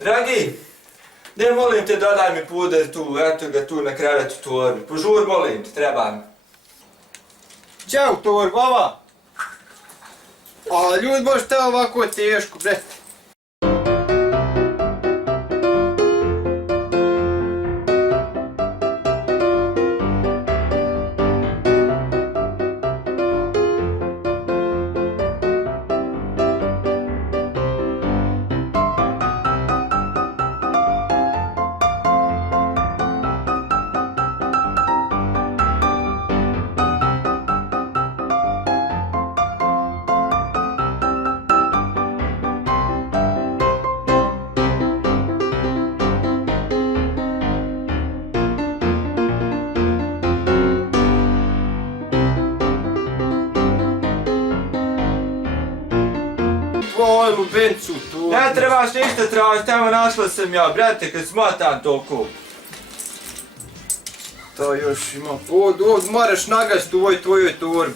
Dragi, ne molim te dodaj mi puder tu, eto ga tu na krevetu torbi. Požur molim te, treba mi. Ćao torbava! A ljudi baš te ovako teško, bre. Tvoj lubencu tu. Ne trebaš ništa tražiti, evo našla sam ja, brate, kad smotam toliko. To još ima. Ovdje moraš nagast u ovoj tvojoj torbi.